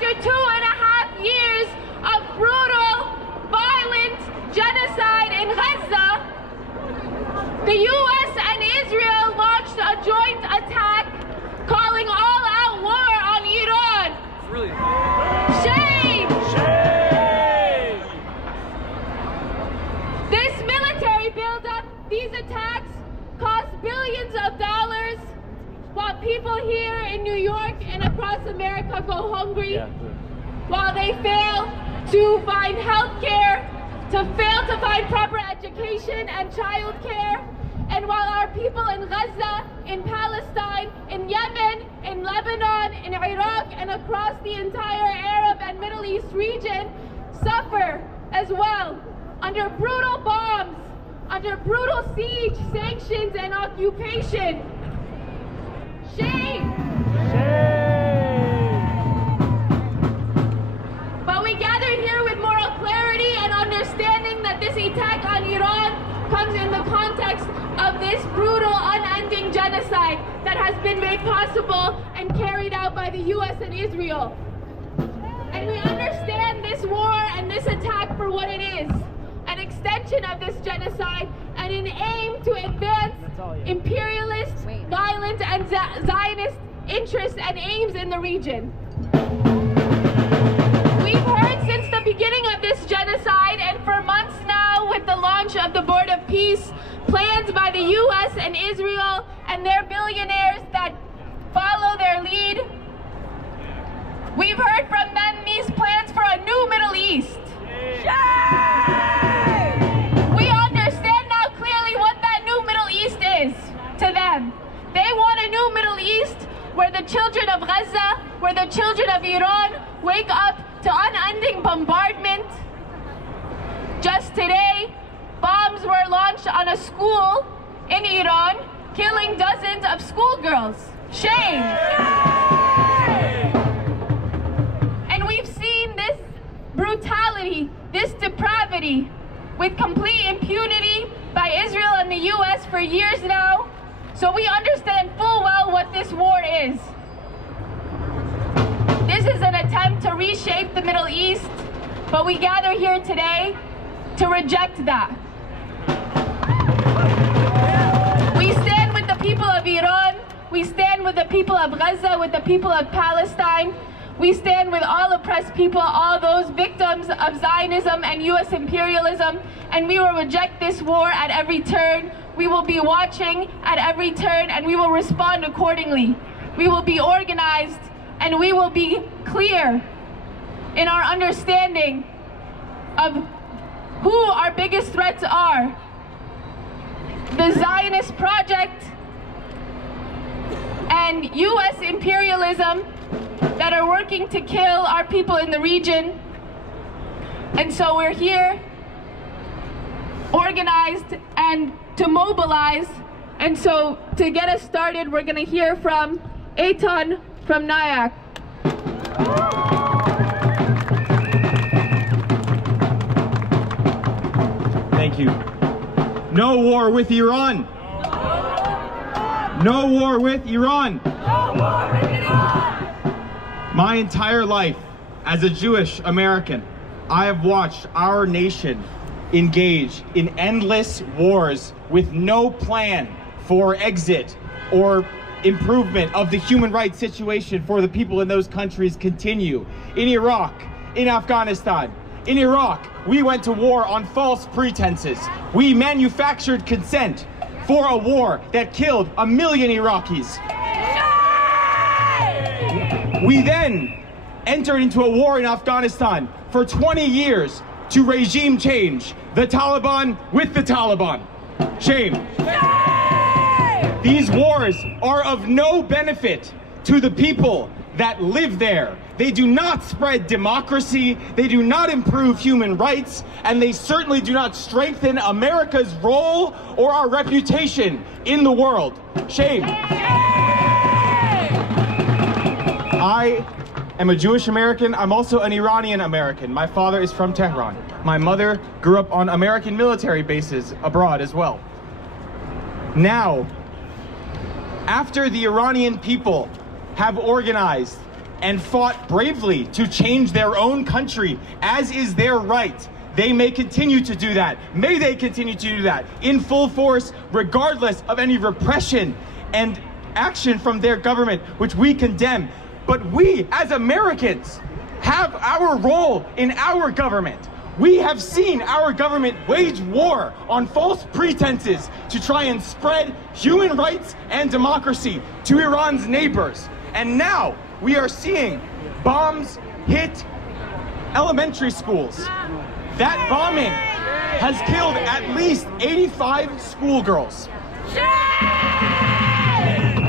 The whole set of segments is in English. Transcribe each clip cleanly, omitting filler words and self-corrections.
after 2.5 years of brutal, violent genocide in Gaza, the U.S. and Israel launched a joint attack calling all-out war on Iran. Shame! Shame! This military buildup, these attacks, cost billions of dollars, while people here in New York and across America go hungry, while they fail to find health care, fail to find proper education and child care, and while our people in Gaza, in Palestine, in Yemen, in Lebanon, in Iraq, and across the entire Arab and Middle East region suffer as well under brutal bombs, under brutal siege, sanctions, and occupation. Shame! But we gather here with moral clarity and understanding that this attack on Iran comes in the context of this brutal, unending genocide that has been made possible and carried out by the U.S. and Israel. And we understand this war and this attack for what it is, an extension of this genocide and an aim to advance imperialist, violent, and Zionist interests and aims in the region. We've heard since the beginning of this genocide and for months now with the launch of the Board of Peace, plans by the U.S. and Israel and their billionaires that follow their lead. We've heard from them these plans for a new Middle East. We understand now clearly what that new Middle East is to them. They want a new Middle East where the children of Gaza, where the children of Iran wake up to unending bombardment. Just today, bombs were launched on a school in Iran, killing dozens of schoolgirls. Shame! And we've seen this brutality, this depravity, with complete impunity by Israel and the U.S. for years now. So we understand full well what this war is. This is an attempt to reshape the Middle East, but we gather here today to reject that. We stand with the people of Iran, we stand with the people of Gaza, with the people of Palestine, we stand with all oppressed people, all those victims of Zionism and U.S. imperialism, and we will reject this war at every turn. We will be watching at every turn, and we will respond accordingly. We will be organized, and we will be clear in our understanding of who our biggest threats are. The Zionist project and U.S. imperialism that are working to kill our people in the region. And so we're here, organized and to mobilize. And so to get us started, we're going to hear from Eitan from NIAC. Thank you. No war with Iran. No war with Iran. My entire life as a Jewish American, I have watched our nation engage in endless wars with no plan for exit or improvement of the human rights situation for the people in those countries continue. In Iraq, in Afghanistan, in Iraq, we went to war on false pretenses. We manufactured consent for a war that killed 1 million Iraqis. We then entered into a war in Afghanistan for 20 years to regime change the Taliban with the Taliban. Shame. These wars are of no benefit to the people that live there. They do not spread democracy, they do not improve human rights, and they certainly do not strengthen America's role or our reputation in the world. Shame. I am a Jewish American. I'm also an Iranian American. My father is from Tehran. My mother grew up on American military bases abroad as well. Now, after the Iranian people have organized and fought bravely to change their own country, as is their right. They may continue to do that. May they continue to do that in full force, regardless of any repression and action from their government, which we condemn. But we, as Americans, have our role in our government. We have seen our government wage war on false pretenses to try and spread human rights and democracy to Iran's neighbors. And now we are seeing bombs hit elementary schools. That bombing has killed at least 85 schoolgirls.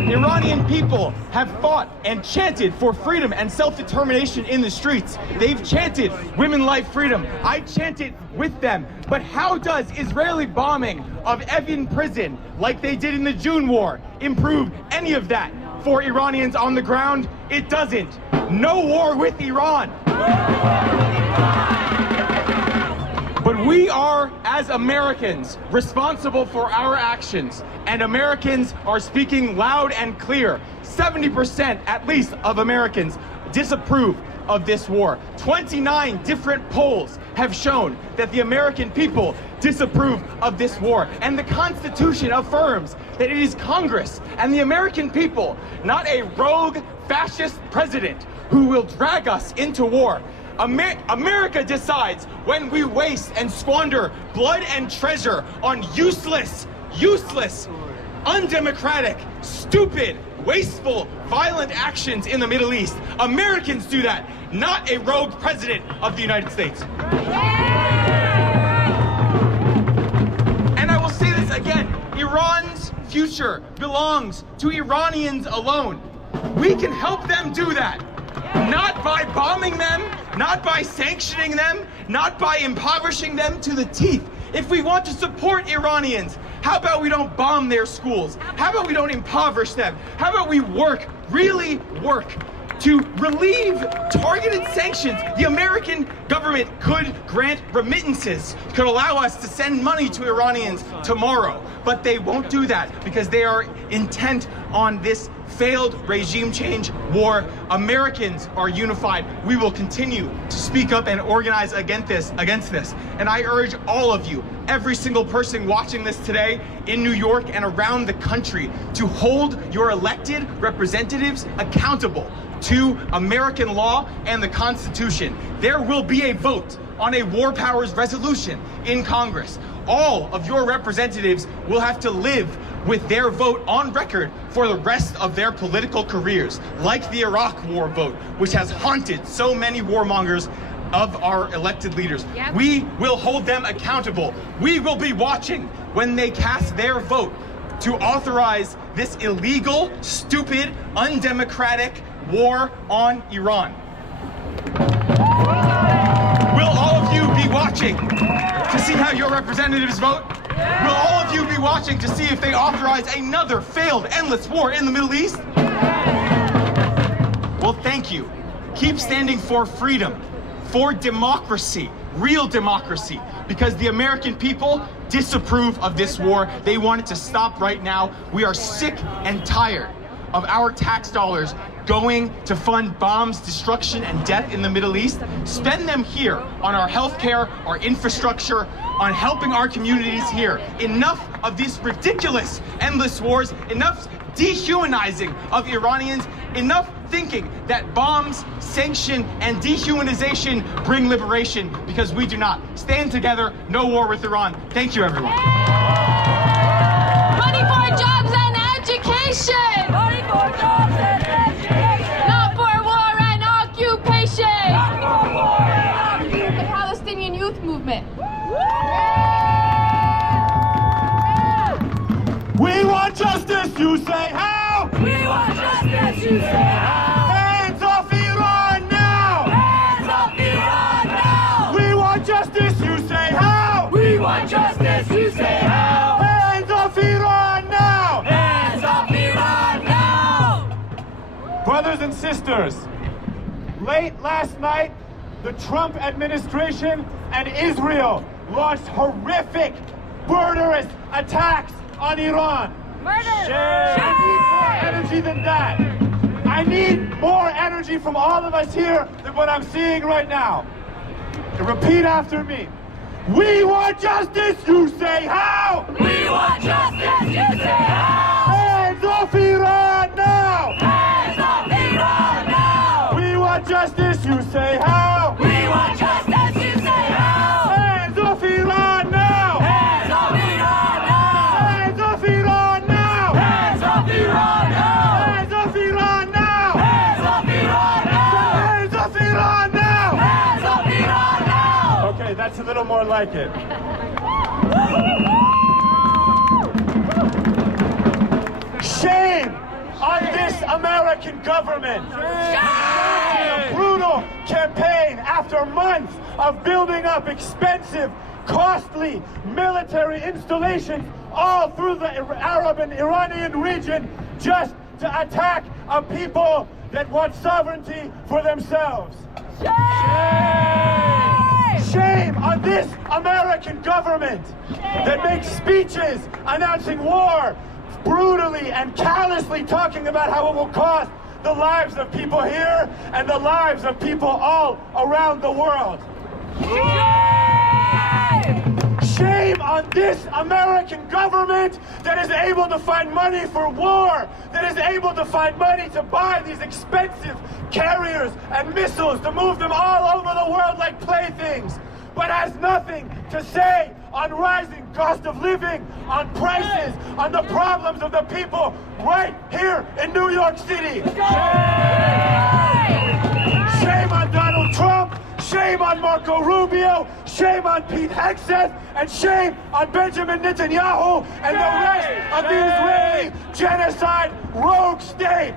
Iranian people have fought and chanted for freedom and self-determination in the streets. They've chanted women life freedom. I chanted with them. But how does Israeli bombing of Evin prison, like they did in the June War, improve any of that for Iranians on the ground? It doesn't. No war with Iran. But we are, as Americans, responsible for our actions, and Americans are speaking loud and clear. 70% at least of Americans disapprove of this war. 29 different polls have shown that the American people disapprove of this war. And the Constitution affirms that it is Congress and the American people, not a rogue fascist president, who will drag us into war. America decides when we waste and squander blood and treasure on useless, undemocratic, stupid, wasteful, violent actions in the Middle East. Americans do that, not a rogue president of the United States. And I will say this again, Iran's future belongs to Iranians alone. We can help them do that. Not by bombing them, not by sanctioning them, not by impoverishing them to the teeth. If we want to support Iranians, how about we don't bomb their schools? How about we don't impoverish them? How about we really work to relieve targeted sanctions? The American government could grant remittances, could allow us to send money to Iranians tomorrow, but they won't do that because they are intent on this failed regime change war. Americans are unified. We will continue to speak up and organize against this. And I urge all of you, every single person watching this today in New York and around the country, to hold your elected representatives accountable to American law and the Constitution. There will be a vote on a war powers resolution in Congress. All of your representatives will have to live with their vote on record for the rest of their political careers, like the Iraq war vote, which has haunted so many warmongers of our elected leaders. Yep. We will hold them accountable. We will be watching when they cast their vote to authorize this illegal, stupid, undemocratic war on Iran. Will all of you be watching to see how your representatives vote? Will all of you be watching to see if they authorize another failed, endless war in the Middle East? Well, thank you. Keep standing for freedom, for democracy, real democracy, because the American people disapprove of this war. They want it to stop right now. We are sick and tired of our tax dollars going to fund bombs, destruction, and death in the Middle East. Spend them here on our healthcare, our infrastructure, on helping our communities here. Enough of these ridiculous, endless wars, enough dehumanizing of Iranians, enough thinking that bombs, sanction, and dehumanization bring liberation, because we do not. Stand together, no war with Iran. Thank you, everyone. Money for jobs and education! Money for jobs and education! Not for war and occupation! Not for war and occupation! The Palestinian Youth Movement. We want justice, you say how? We want justice, you say how? Hands off Iran now! Hands off Iran now! We want justice, you say how? We want justice, you say how? Hands off Iran now! Hands off Iran now! Brothers and sisters, late last night, the Trump administration and Israel launched horrific, murderous attacks on Iran. Murder! Shame! More energy than that. I need more energy from all of us here than what I'm seeing right now. And repeat after me. We want justice, you say how? We want justice, you say how? Hands off Iran now! Hands off Iran now! We want justice, you say how? We want justice, you say how? Hands off Iran now! Hands off Iran now! Hands off Iran now! Hands off Iran now! Hands off Iran now! Hands off Iran now! Hands off Iran now! Hands off Iran now! Okay, that's a little more like it. Shame on this American government. A brutal campaign after months of building up expensive, costly military installations all through the Arab and Iranian region just to attack a people that want sovereignty for themselves. Shame on this American government that makes speeches announcing war, brutally and callously talking about how it will cost the lives of people here and the lives of people all around the world. Shame on this American government that is able to find money for war, that is able to find money to buy these expensive carriers and missiles to move them all over the world like playthings, but has nothing to say on rising cost of living, on prices, on the problems of the people right here in New York City. Shame on Donald Trump, shame on Marco Rubio, shame on Pete Hegseth, and shame on Benjamin Netanyahu and the rest of the Israeli genocide rogue state.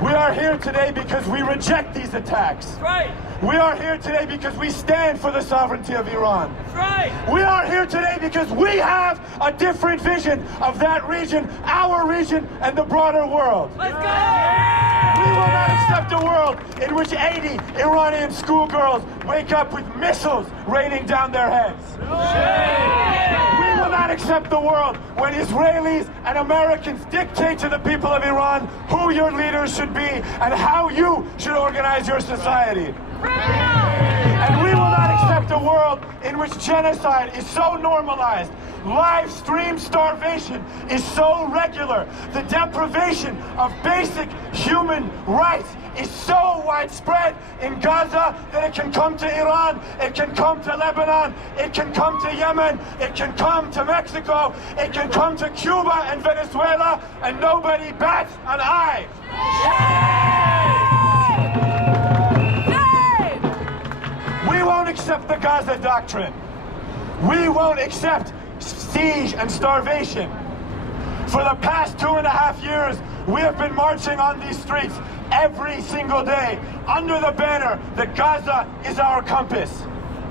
We are here today because we reject these attacks. Right. We are here today because we stand for the sovereignty of Iran. Right. We are here today because we have a different vision of that region, our region, and the broader world. Let's go. We will not accept a world in which 80 Iranian schoolgirls wake up with missiles raining down their heads. We will not accept the world when Israelis and Americans dictate to the people of Iran who your leaders should be and how you should organize your society. And we will not accept a world in which genocide is so normalized, live stream starvation is so regular, the deprivation of basic human rights is so widespread in Gaza that it can come to Iran, it can come to Lebanon, it can come to Yemen, it can come to Mexico, it can come to Cuba and Venezuela, and nobody bats an eye. We won't accept the Gaza doctrine. We won't accept siege and starvation. For the past 2.5 years, we have been marching on these streets every single day under the banner that Gaza is our compass.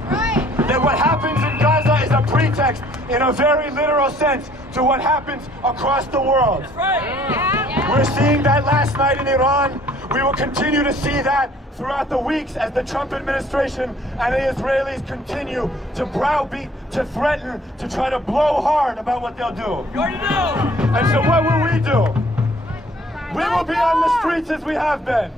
Right. That what happens in Gaza is a pretext, in a very literal sense, to what happens across the world. We're seeing that last night in Iran. We will continue to see that throughout the weeks as the Trump administration and the Israelis continue to browbeat, to threaten, to try to blow hard about what they'll do. You already know. And so what will we do? We will be on the streets as we have been.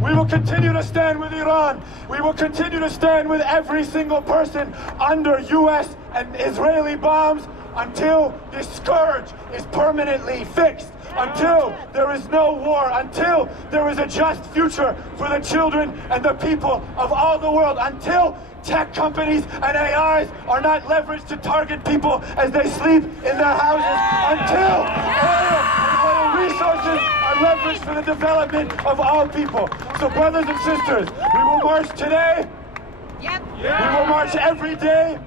We will continue to stand with Iran. We will continue to stand with every single person under U.S. and Israeli bombs until this scourge is permanently fixed, until there is no war, until there is a just future for the children and the people of all the world, until tech companies and AIs are not leveraged to target people as they sleep in their houses, until oil resources are leveraged for the development of all people. So brothers and sisters, we will march today. Yep. We will march every day.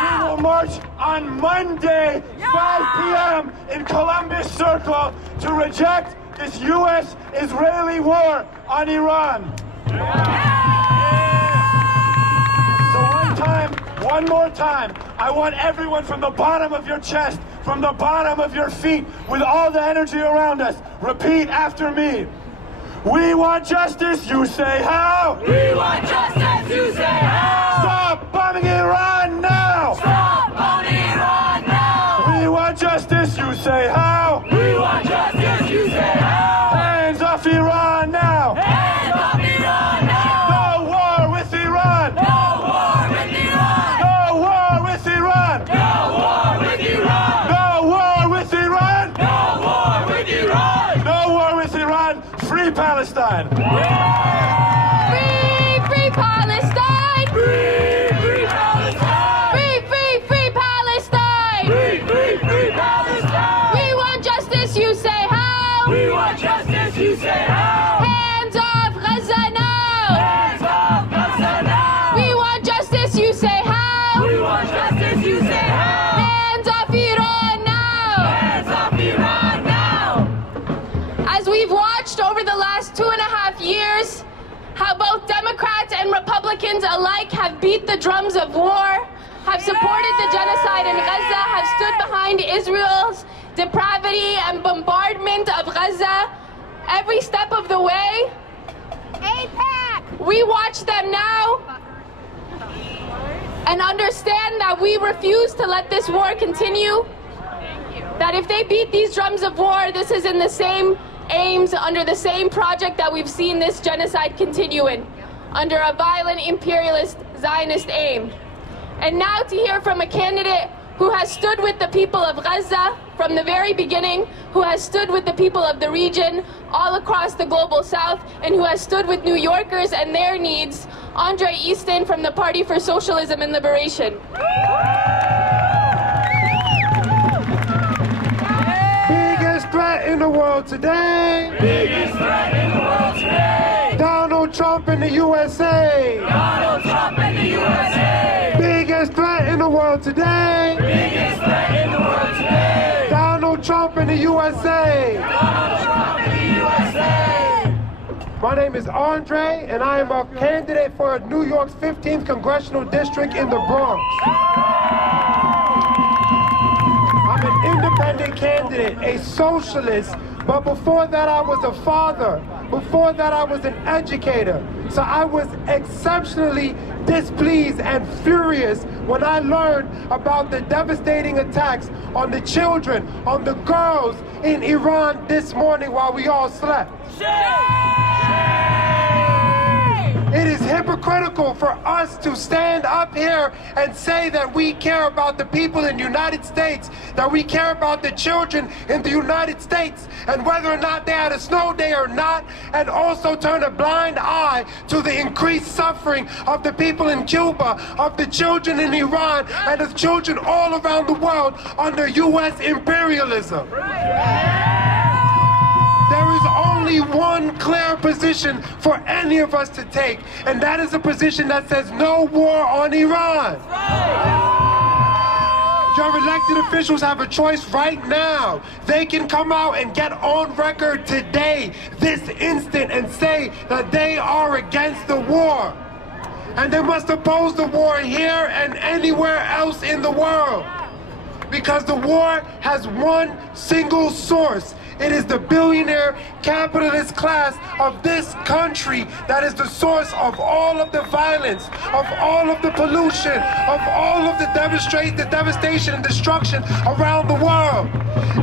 We will march on Monday, 5 p.m. in Columbus Circle to reject this U.S.-Israeli war on Iran. So one more time, I want everyone from the bottom of your chest, from the bottom of your feet, with all the energy around us, repeat after me. We want justice, you say how? We want justice, you say how? Stop bombing Iran now! Stop bombing Iran now! We want justice, you say Iran, free Palestine. Free, free Palestine! Free, free Palestine! Free, free, free Palestine! Free, free, free Palestine! We want justice, you say how? We want justice, you say how? Hands off Gaza now! Hands off Gaza now! We want justice, you say how? We want justice, you say how? Hands off Iran now! Hands off Iran now! As we've watched over the last 2.5 years, how both Democrats and Republicans alike have beat the drums of war, have supported the genocide in Gaza, have stood behind Israel's depravity and bombardment of Gaza every step of the way. AIPAC! We watch them now and understand that we refuse to let this war continue. That if they beat these drums of war, this is in the same aims, under the same project that we've seen this genocide continue in, under a violent imperialist Zionist aim. And now to hear from a candidate who has stood with the people of Gaza from the very beginning, who has stood with the people of the region all across the global south, and who has stood with New Yorkers and their needs, Andre Easton from the Party for Socialism and Liberation. Biggest threat in the world today. Biggest threat in the world today. Donald Trump in the USA. Donald Trump in the USA. Biggest threat in the world today. Biggest threat in the world today. Donald Trump in the USA. Donald Trump in the USA. My name is Andre, and I am a candidate for New York's 15th Congressional District in the Bronx. I'm an independent candidate, a socialist, but before that I was a father. Before that I was an educator. So I was exceptionally displeased and furious when I learned about the devastating attacks on the children, on the girls in Iran this morning while we all slept. It is hypocritical for us to stand up here and say that we care about the people in the United States, that we care about the children in the United States, and whether or not they had a snow day or not, and also turn a blind eye to the increased suffering of the people in Cuba, of the children in Iran, and of children all around the world under U.S. imperialism. There is only one clear position for any of us to take, and that is a position that says no war on Iran. Your elected officials have a choice right now. They can come out and get on record today, this instant, and say that they are against the war. And they must oppose the war here and anywhere else in the world. Because the war has one single source. It is the billionaire capitalist class of this country that is the source of all of the violence, of all of the pollution, of all of the devastation and destruction around the world.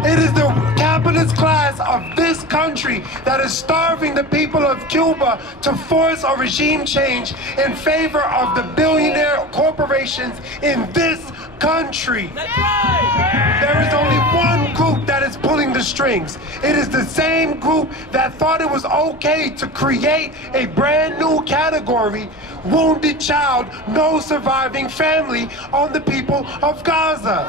It is the capitalist class of this country that is starving the people of Cuba to force a regime change in favor of the billionaire corporations in this country. There is only one group that is pulling the strings. It is the same group that thought it was okay to create a brand new category, wounded child, no surviving family, on the people of Gaza.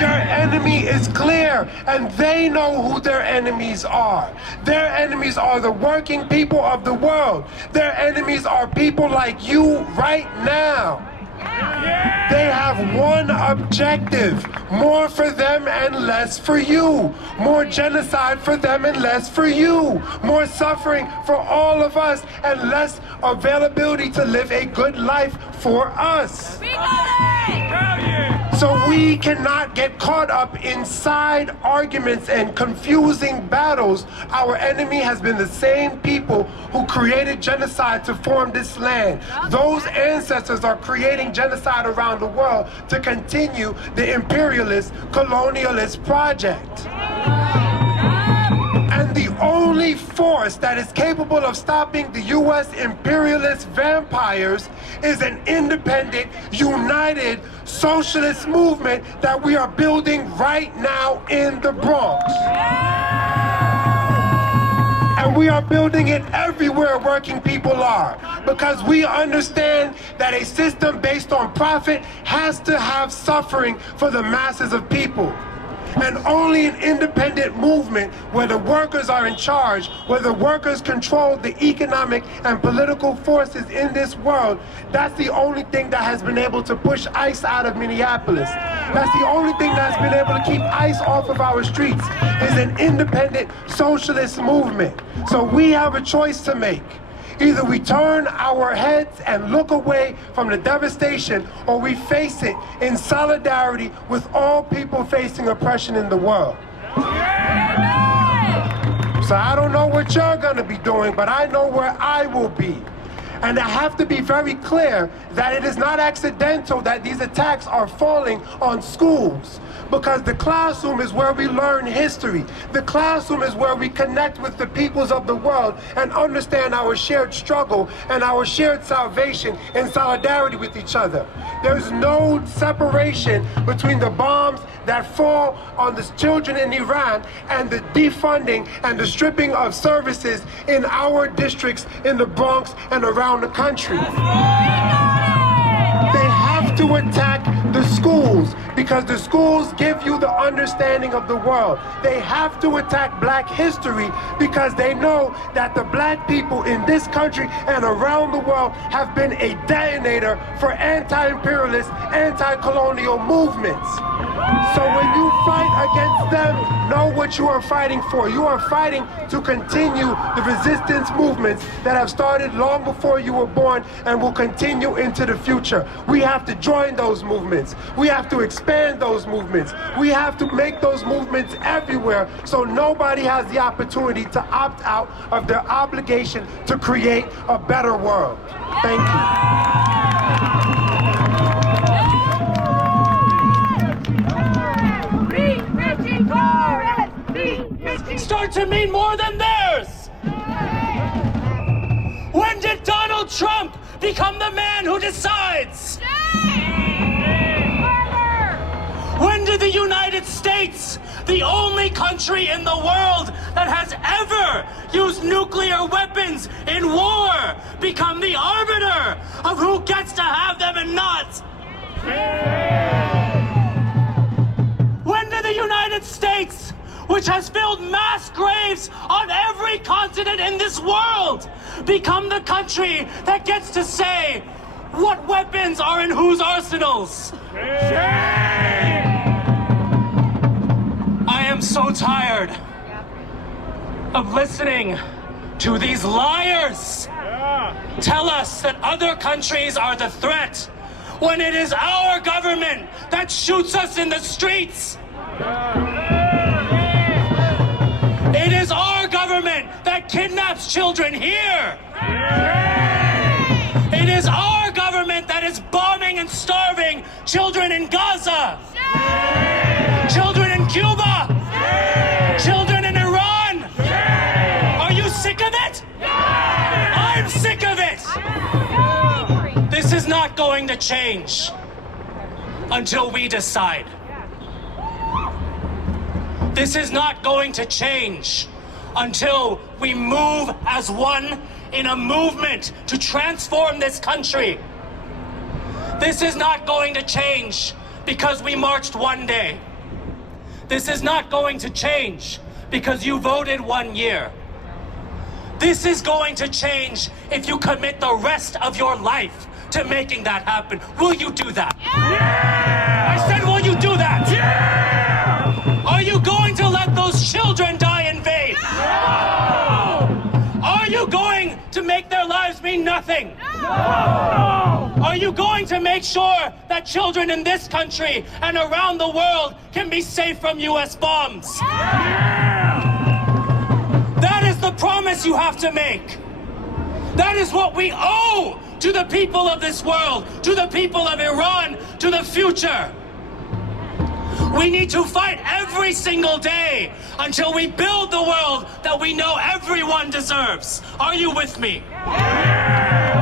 Your enemy is clear, and they know who their enemies are. Their enemies are the working people of the world. Their enemies are people like you right now. They have one objective: more for them and less for you. More genocide for them and less for you. More suffering for all of us and less availability to live a good life for us. So we cannot get caught up in side arguments and confusing battles. Our enemy has been the same people who created genocide to form this land. Those ancestors are creating genocide around the world to continue the imperialist, colonialist project. And the only force that is capable of stopping the U.S. imperialist vampires is an independent, united, socialist movement that we are building right now in the Bronx. we are building it everywhere working people are, because we understand that a system based on profit has to have suffering for the masses of people. And only an independent movement where the workers are in charge, where the workers control the economic and political forces in this world, that's the only thing that has been able to push ICE out of Minneapolis. That's the only thing that's been able to keep ICE off of our streets, is an independent socialist movement. So we have a choice to make. Either we turn our heads and look away from the devastation, or we face it in solidarity with all people facing oppression in the world. So I don't know what you're gonna be doing, but I know where I will be. And I have to be very clear that it is not accidental that these attacks are falling on schools, because the classroom is where we learn history. The classroom is where we connect with the peoples of the world and understand our shared struggle and our shared salvation in solidarity with each other. There's no separation between the bombs that fall on the children in Iran and the defunding and the stripping of services in our districts in the Bronx and around the country. They have to attack the schools, because the schools give you the understanding of the world. They have to attack black history, because they know that the black people in this country and around the world have been a detonator for anti-imperialist, anti-colonial movements. So when you fight against them, know what you are fighting for. You are fighting to continue the resistance movements that have started long before you were born and will continue into the future. We have to join those movements. We have to expand those movements. We have to make those movements everywhere, so nobody has the opportunity to opt out of their obligation to create a better world. Thank you. Start to mean more than theirs. When did Donald Trump become the man who decides? When did the United States, the only country in the world that has ever used nuclear weapons in war, become the arbiter of who gets to have them and not? When did the United States, which has filled mass graves on every continent in this world, become the country that gets to say what weapons are in whose arsenals? I am so tired of listening to these liars tell us that other countries are the threat, when it is our government that shoots us in the streets. It is our government that kidnaps children here. It is our government that is bombing and starving children in Gaza, children in Cuba, children in Iran. Are you sick of it? I'm sick of it. This is not going to change until we decide. This is not going to change until we move as one in a movement to transform this country. This is not going to change because we marched one day. This is not going to change because you voted 1 year. This is going to change if you commit the rest of your life to making that happen. Will you do that? Yeah! I said, will you do that? Yeah! Are you going to let those children die in vain? No! Are you going to make their lives mean nothing? No! Are you going to make sure that children in this country and around the world can be safe from US bombs? Yeah! That is the promise you have to make. That is what we owe to the people of this world, to the people of Iran, to the future. We need to fight every single day until we build the world that we know everyone deserves. Are you with me? Yeah!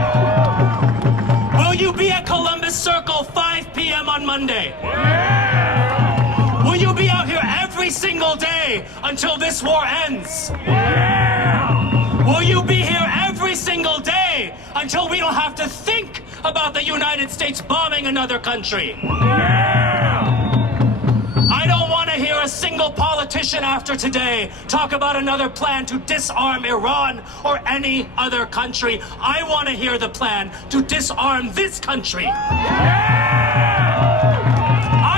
Will you be at Columbus Circle 5 p.m. on Monday? Yeah! Will you be out here every single day until this war ends? Yeah! until we don't have to think about the United States bombing another country. I don't want to hear a single politician after today talk about another plan to disarm Iran or any other country. I want to hear the plan to disarm this country. I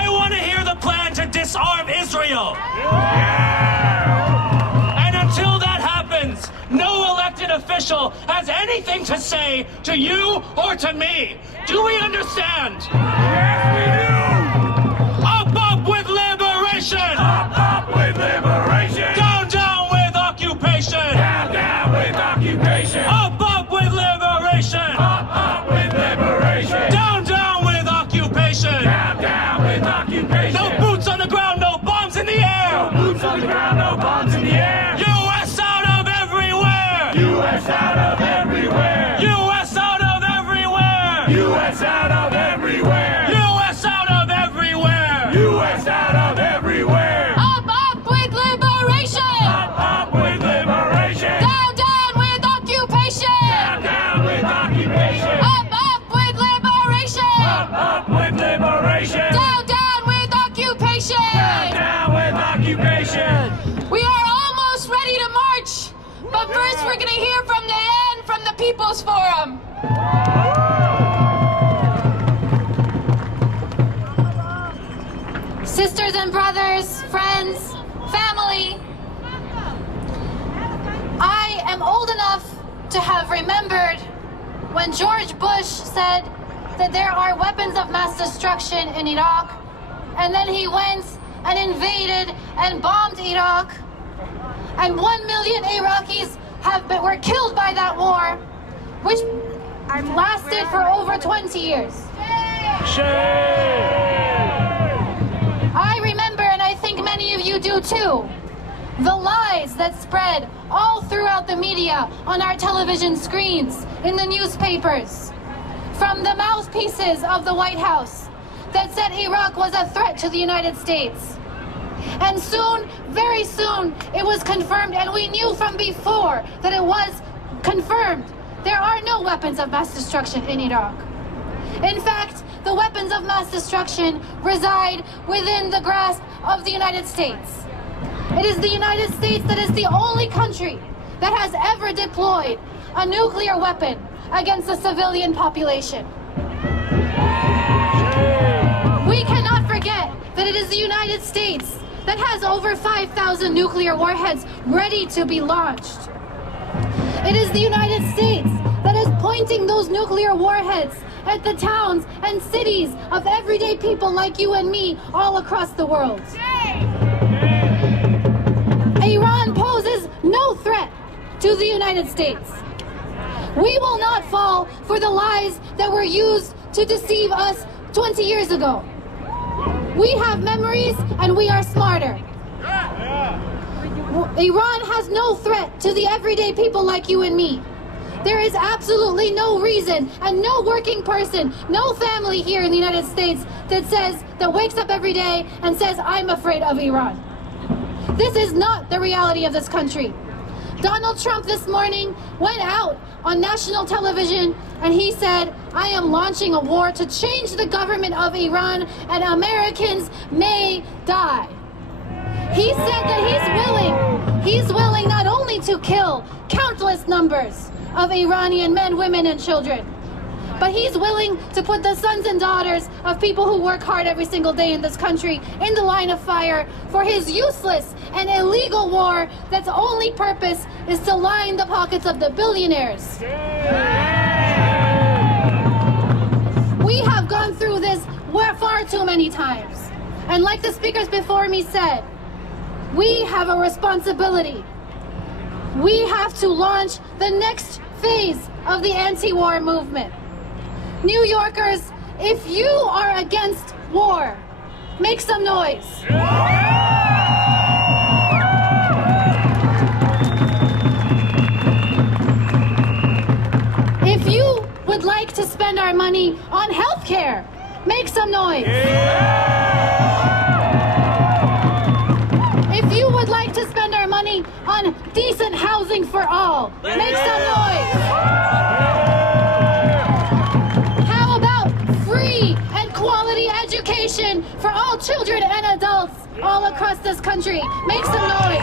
want to hear the plan to disarm Israel. And until that happens, no elected official has anything to say to you or to me. Do we understand? Yes, we do! Up with liberation! Up with liberation! Down with occupation! Down with occupation! Up with liberation! Up with liberation! Down with occupation! Down with occupation! No boots on the ground, no bombs in the air! No boots on the ground, no bombs in the air! U.S. out of everywhere! U.S. out of everywhere! U.S. out of everywhere! U.S. out of everywhere! U.S. out of everywhere! U.S. out of everywhere! Up with liberation! Up with liberation! Down with occupation! Down with occupation! Up with liberation! Up with liberation! Down with occupation! Down with occupation! We are almost ready to march, but first we're going to hear from Nayan from the People's Forum. Sisters and brothers, friends, family, I am old enough to have remembered when George Bush said that there are weapons of mass destruction in Iraq, and then he went and invaded and bombed Iraq, and 1 million Iraqis were killed by that war, which lasted for over 20 years. I remember, and I think many of you do too, the lies that spread all throughout the media, on our television screens, in the newspapers, from the mouthpieces of the White House that said Iraq was a threat to the United States. And soon, very soon, it was confirmed, and we knew from before that it was confirmed. There are no weapons of mass destruction in Iraq. In fact, the weapons of mass destruction reside within the grasp of the United States. It is the United States that is the only country that has ever deployed a nuclear weapon against a civilian population. We cannot forget that it is the United States that has over 5,000 nuclear warheads ready to be launched. It is the United States that is pointing those nuclear warheads at the towns and cities of everyday people like you and me all across the world. Iran poses no threat to the United States. We will not fall for the lies that were used to deceive us 20 years ago. We have memories and we are smarter. Iran has no threat to the everyday people like you and me. There is absolutely no reason and no working person, no family here in the United States that wakes up every day and says, I'm afraid of Iran. This is not the reality of this country. Donald Trump this morning went out on national television and he said, I am launching a war to change the government of Iran and Americans may die. He said that he's willing not only to kill countless numbers of Iranian men, women, and children, but he's willing to put the sons and daughters of people who work hard every single day in this country in the line of fire for his useless and illegal war that's only purpose is to line the pockets of the billionaires. We have gone through this far too many times. And like the speakers before me said, we have a responsibility. We have to launch the next phase of the anti-war movement. New Yorkers, if you are against war, make some noise. If you would like to spend our money on health care, make some noise. If you would like to spend our money on decent housing for all, make some noise. for all children and adults all across this country. Make some noise.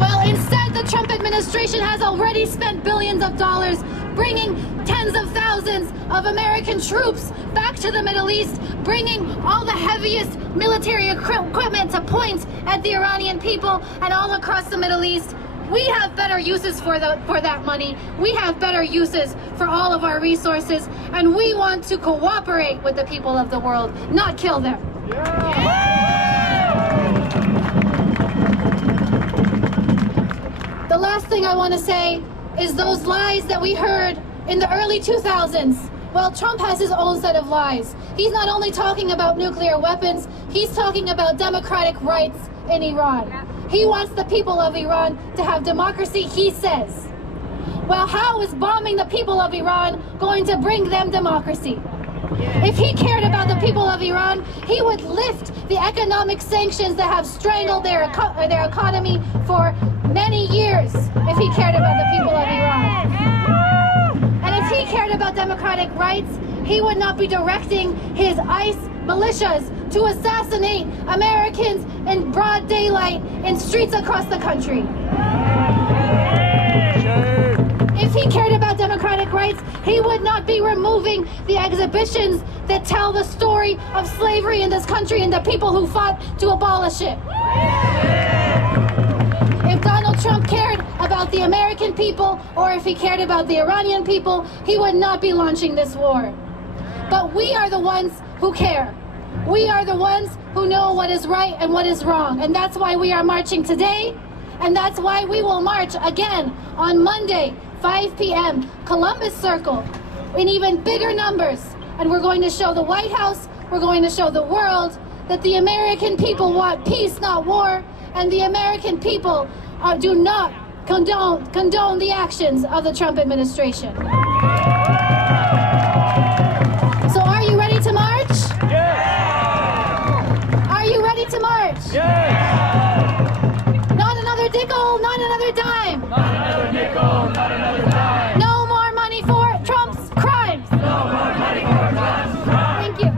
Well, instead, the Trump administration has already spent billions of dollars bringing tens of thousands of American troops back to the Middle East, bringing all the heaviest military equipment to point at the Iranian people and all across the Middle East. We have better uses for that money. We have better uses for all of our resources, and we want to cooperate with the people of the world, not kill them. The last thing I want to say is those lies that we heard in the early 2000s. Well, Trump has his own set of lies. He's not only talking about nuclear weapons, he's talking about democratic rights in Iran. He wants the people of Iran to have democracy, he says. Well, how is bombing the people of Iran going to bring them democracy? If he cared about the people of Iran, he would lift the economic sanctions that have strangled their economy for many years, if he cared about the people of Iran. And if he cared about democratic rights, he would not be directing his ICE militias to assassinate Americans in broad daylight in streets across the country. If he cared about democratic rights, he would not be removing the exhibitions that tell the story of slavery in this country and the people who fought to abolish it. If Donald Trump cared about the American people, or if he cared about the Iranian people, he would not be launching this war. But we are the ones who care. We are the ones who know what is right and what is wrong. And that's why we are marching today. And that's why we will march again on Monday, 5 p.m., Columbus Circle, in even bigger numbers. And we're going to show the White House, we're going to show the world that the American people want peace, not war. And the American people do not condone the actions of the Trump administration. So are you ready to march? Yes. Are you ready to march? Yes. Not another nickel, not another dime. Not another nickel, not another dime. No more money for Trump's crimes. No more money for Trump's crimes. Thank you.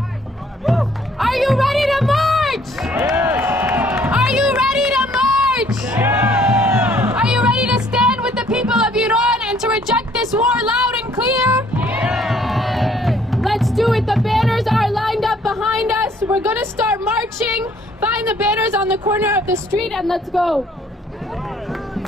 Are you ready to march? Yes. Are you ready to march? Yes. Are you ready to stand with the people of Iran and to reject this war loud and clear? Yes. Let's do it. The banners are lined up behind us. We're going to start marching. Find the banners on the corner of the street and let's go.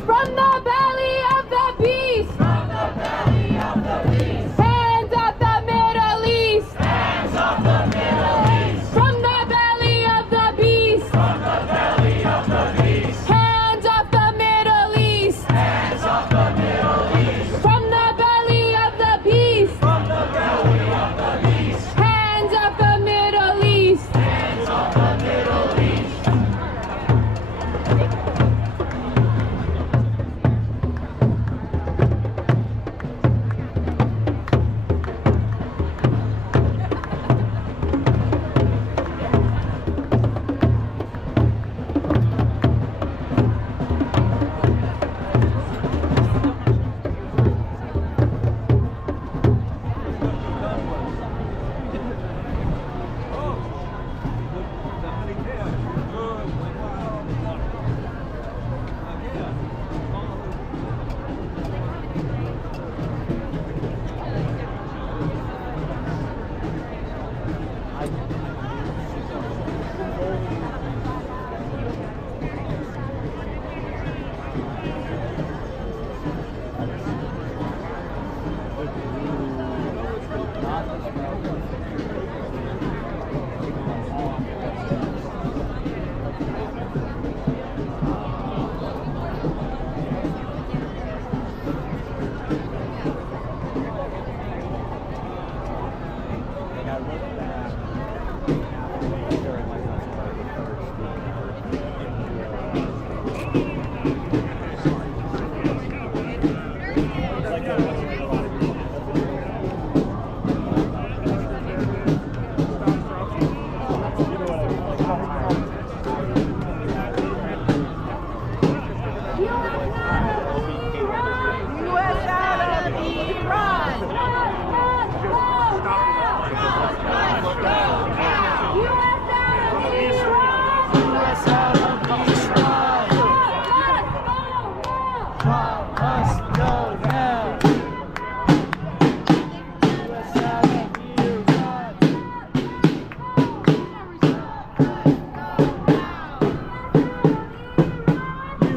From the belly of the beast. From the belly of the beast. Hands of the Middle East. Hands of the Middle East. From the belly of the beast. From the belly of the beast. Hands of the Middle East. Hands of the Middle East. From the belly of the beast. From the belly of the beast. Hands of the Middle East. Hands of the Middle East.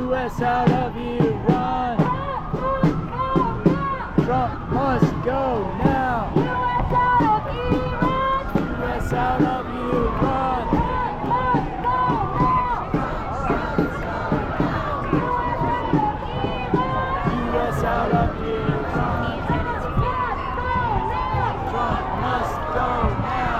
U.S. out of Iran. Trump must go now. U.S. out of Iran. U.S. out of Iran. U.S. out of Iran. Trump must go now.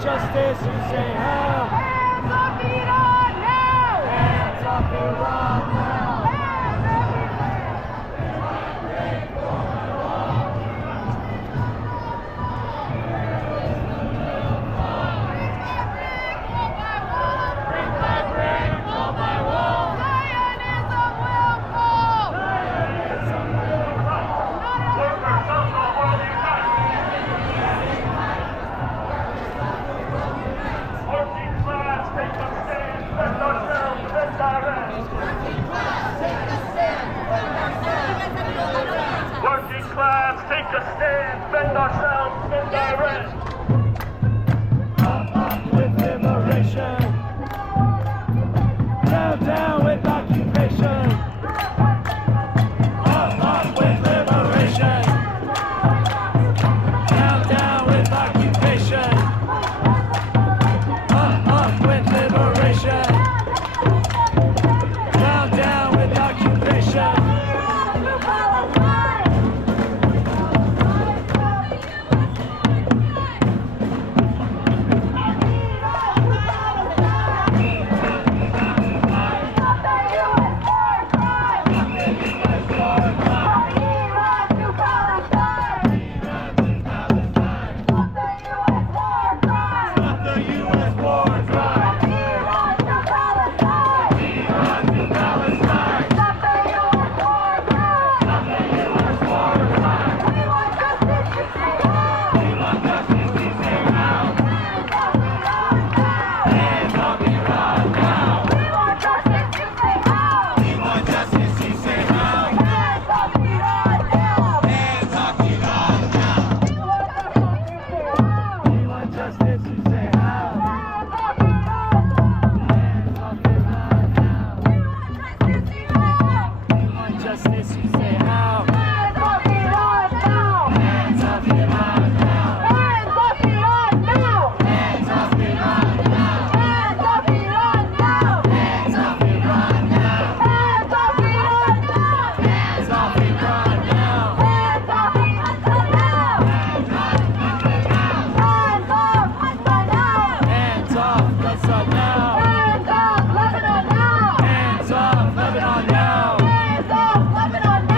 Justice, you say how? Hands off Iran now! Hands off Iran now! Hands brick by brick, wall by wall. Zionism will fall! Zionism will fall! Workers of the world unite! Working class, take a stand, defend ourselves, defend our rights. Working class, take a stand, defend ourselves, defend our rights. Up with liberation. Down, down with occupation. Up with liberation. Down, down with occupation. Up with liberation. Down, down with occupation. Lebanon now! Hands off Lebanon now!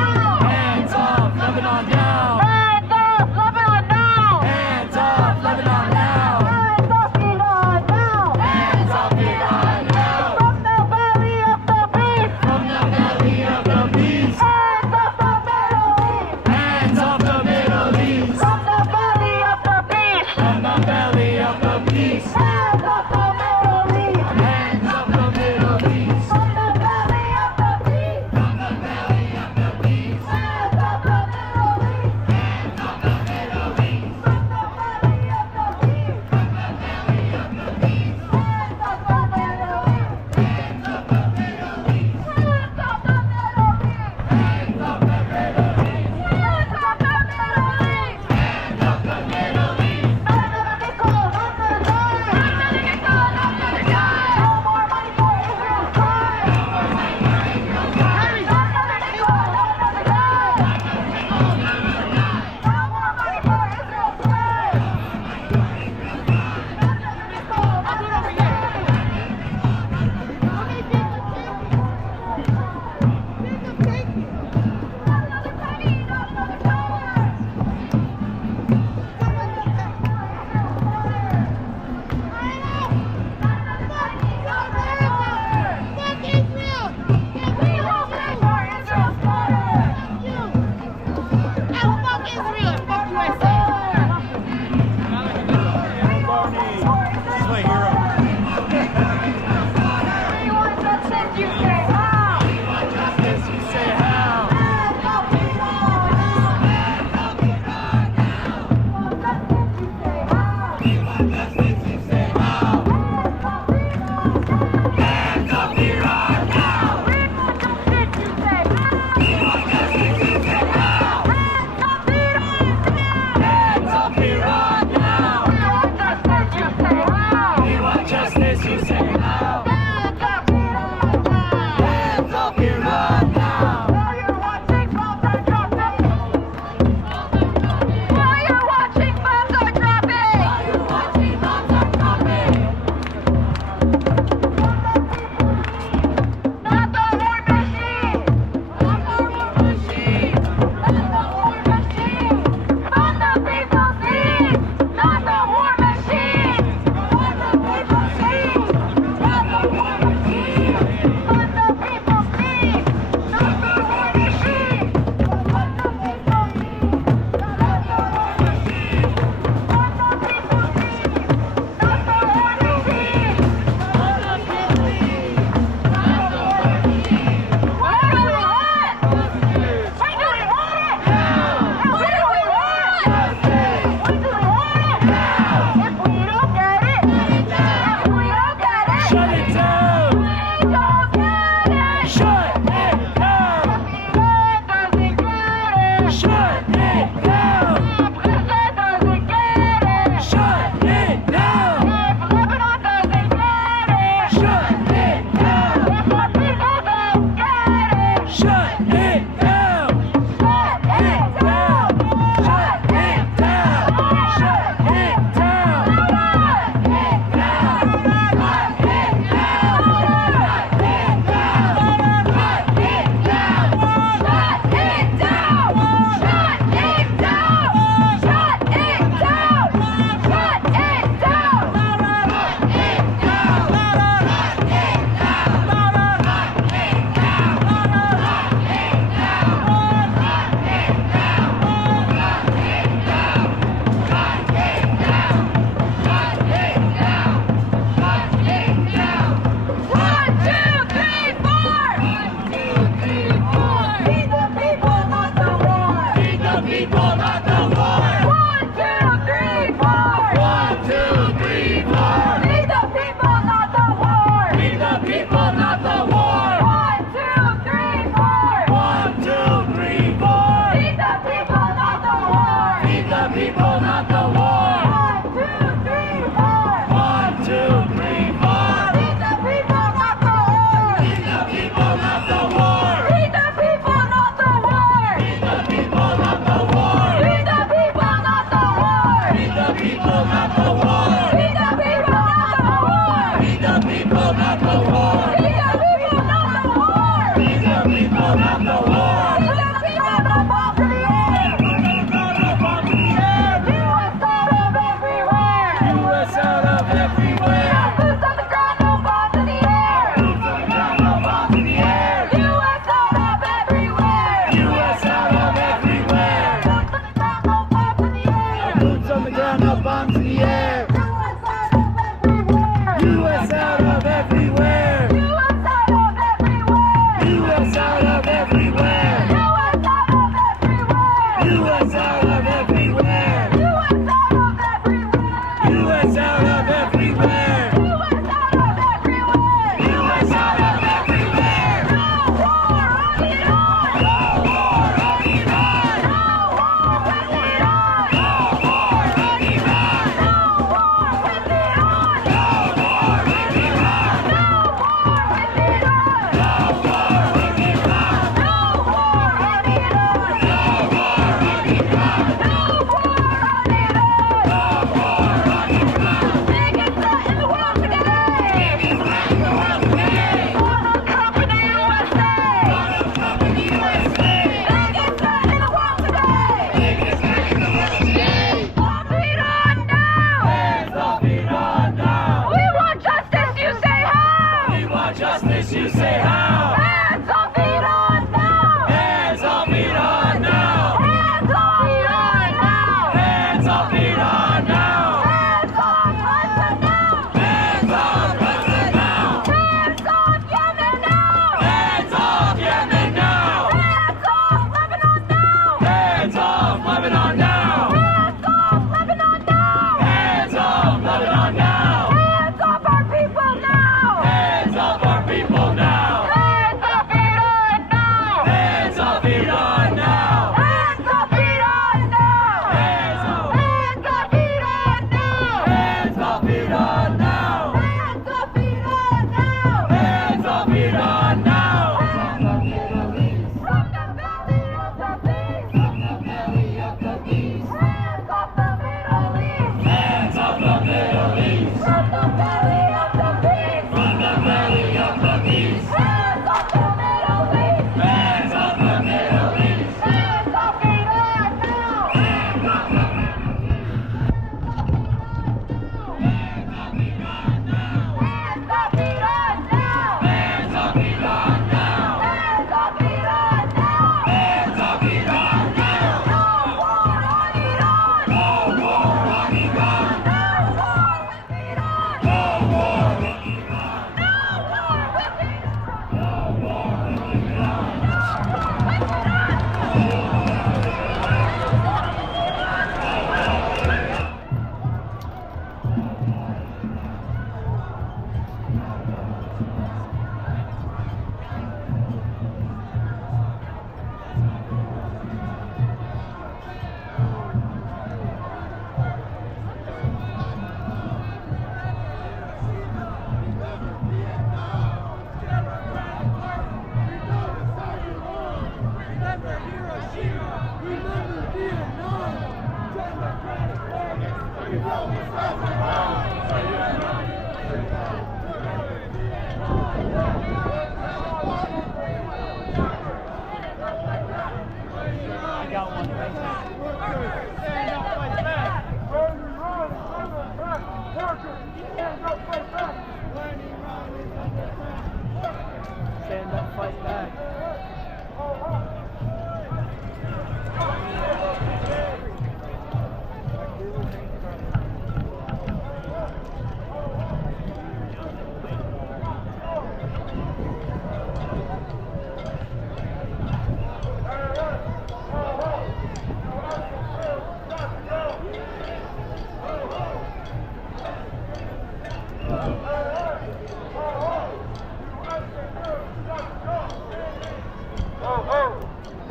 Stand up, fight back.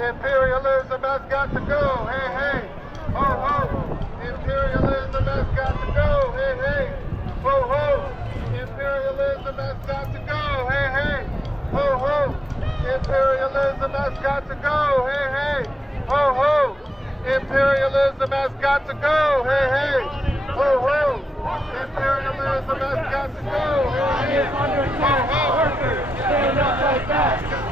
Imperialism has got to go, hey, hey. Ho, ho. Imperialism has got to go, hey, hey. Ho, ho. Imperialism has got to go, hey, hey. Ho, ho. Imperialism has got to go, hey, hey. Ho, ho. Imperialism has got to go, hey, hey. Ho, ho. Imperialism has got to go, hey, hey. Ho, ho. Stand up like that.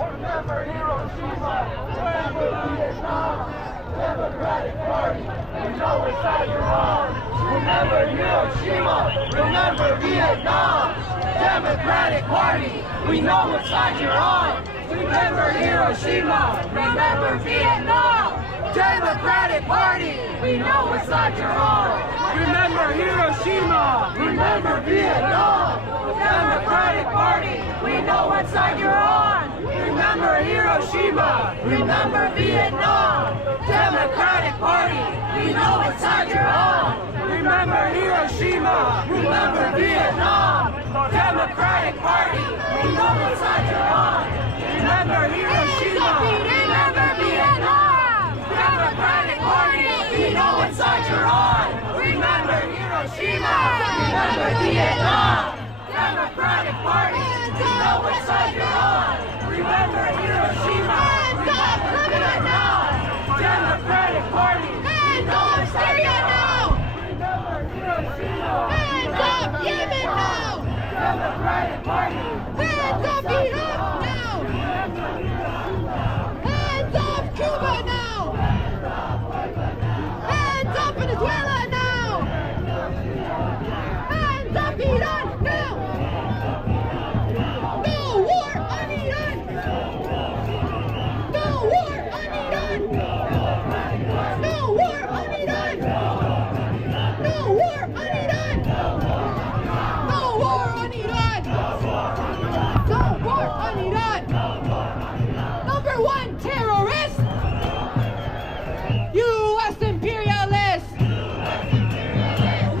Remember Hiroshima, remember Vietnam, Democratic Party, we know it's how you're wrong. Remember Hiroshima, remember Vietnam, Democratic Party, we know what side you're on. Remember Hiroshima, remember Vietnam, Democratic Party, we know what side you're on. Remember Hiroshima, remember Vietnam, Democratic Party, we know what side you're on. Remember Hiroshima, remember Vietnam, Democratic Party, we know what side you're on. Remember Hiroshima, remember Vietnam, Democratic Party, we know what side you're on. Remember Hiroshima, remember Vietnam, Democratic Party, we know what side you're on. Remember Hiroshima, remember Vietnam, Democratic Party, we know what side you're on. Remember Hiroshima, remember Vietnam, Democratic Party, we know what side you're on. Remember Hiroshima, Hands up, Yemen now! Democratic Party, Hands up, Iraq now! Hands up, Cuba now! Hands up, Venezuela now! Hands up, Iran now! No war on Iran! No war on Iran! No war on Iran! No war on Iran! No war on Iran! No war on Iran! Number one terrorist! U.S. imperialist!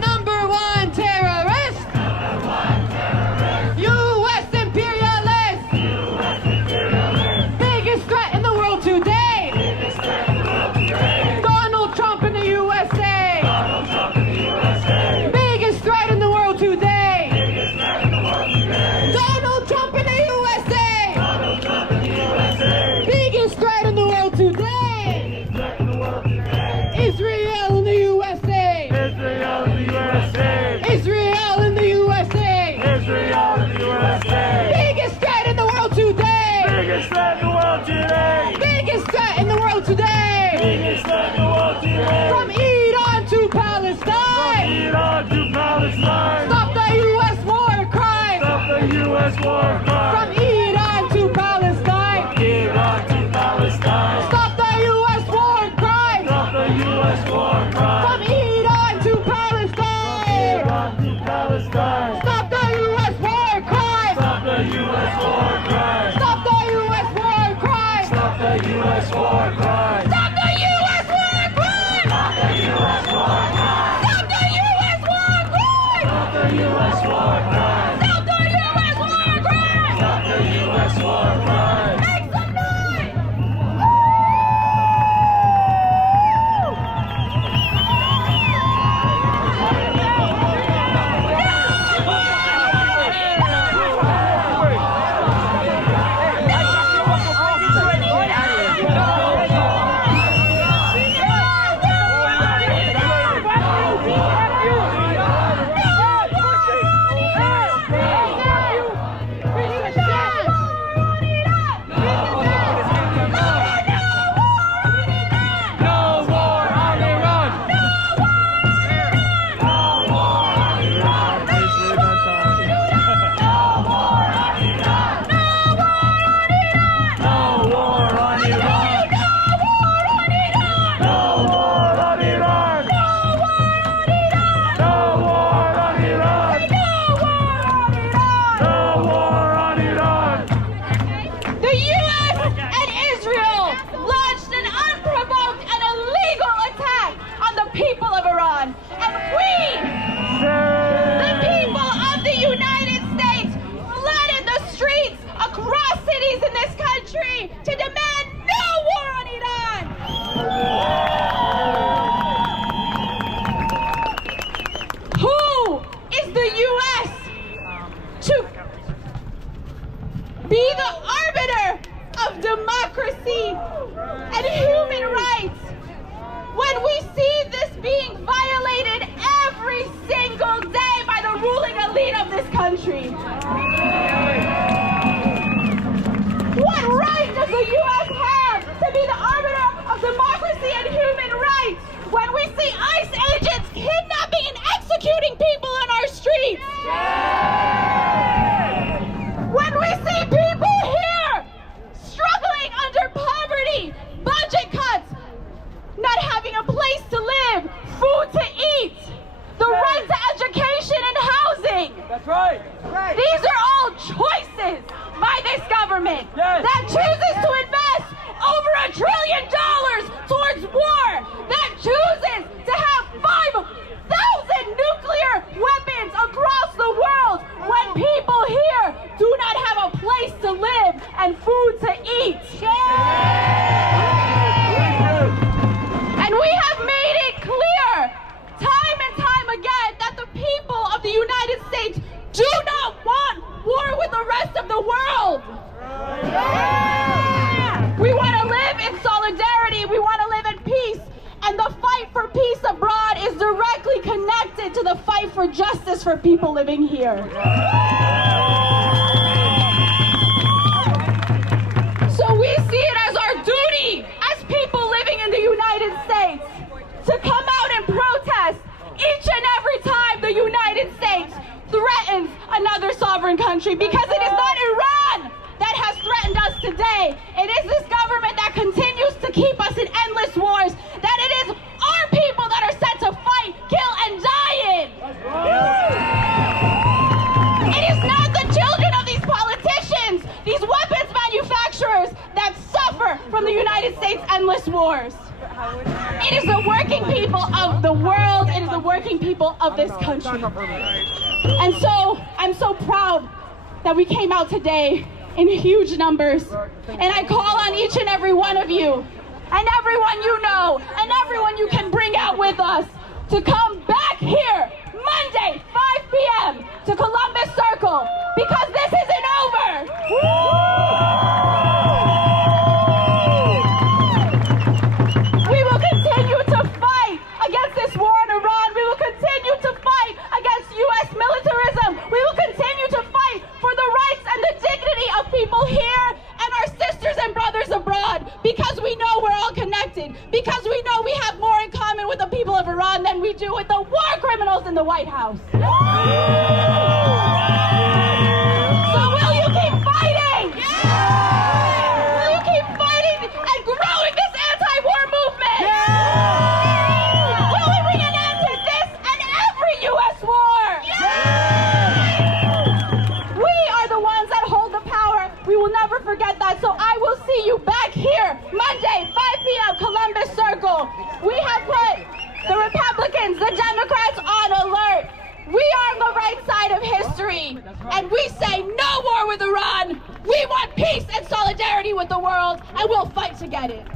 Number one terrorist! U.S. imperialist! Biggest threat in the world today! Donald Trump in the USA! Biggest threat in the world today! Donald Trump in the USA! Biggest threat in the world today! Israel in the USA! Israel in the USA, Israel in the USA! Israel in the USA, Biggest threat in the world today! biggest threat in the world today, Biggest threat in the world today! biggest threat in the world today, From Iran to Palestine! Iran to Palestine, Stop the U.S. war crimes! stop the U.S. war crime, From Iran to Palestine! Iran to Palestine, Stop the U.S. war crimes! stop the U.S. war crime, From Iran to Palestine! Iran to Palestine, Stop the U.S. war crimes! stop the U.S. war crime, Stop the U.S. war crimes! stop the U.S. war crime, Stop the U.S. war crimes! stop the U.S. war crime, Stop the U.S. war crimes! stop the U.S. war crime, Stop the U.S. war crimes! stop the U.S. war crime. Make some noise! democracy and human rights, when we see this being violated every single day by the ruling elite of this country? What right does the U.S. have to be the arbiter of democracy and human rights when we see ICE agents kidnapping and executing people on our streets? When we see people here struggling under poverty, budget cuts, not having a place to live, food to eat, the right to education and housing. That's right. These are all choices by this government that chooses to invest over $1 trillion towards war, that chooses to have 5,000 nuclear weapons across the world when people here do not have a place to live and food to eat. And we have made it clear time and time again that the people of the United States do not want war with the rest of the world. We want to live in solidarity. We want to live in peace. And the fight for peace abroad is directly connected to the fight for justice for people living here. So we see it as our duty as people living in the United States to come out and protest each and every time the United States threatens another sovereign country, because it is not Iran that has threatened us today. It is this government that continues to keep us in endless wars, that it is our people that are sent to fight, kill, and die in. It is not the children of these politicians, these weapons manufacturers, that suffer from the United States' endless wars. It is the working people of the world. It is the working people of this country. And so, I'm so proud that we came out today in huge numbers. And I call on each and every one of you, and everyone you know, and everyone you can bring out with us, to come back here Monday, 5 p.m. to Columbus Circle, because this isn't over. We will continue to fight against this war in Iran. We will continue to fight against U.S. militarism. We will continue to fight for the rights and the dignity of people here and our sisters and brothers abroad, because we know we're all connected, because we know we have more in common with the people of Iran than we do with the war criminals in the White House. So will you keep fighting? Will you keep fighting and growing this anti-war movement? Will we bring an end to this and every U.S. war? We are the ones that hold the power. We will never forget that. So I will see you back here Monday, 5 p.m. Columbus Circle. We have put the Republicans, the Democrats on alert. We are on the right side of history, and we say no war with Iran. We want peace and solidarity with the world, and we'll fight to get it.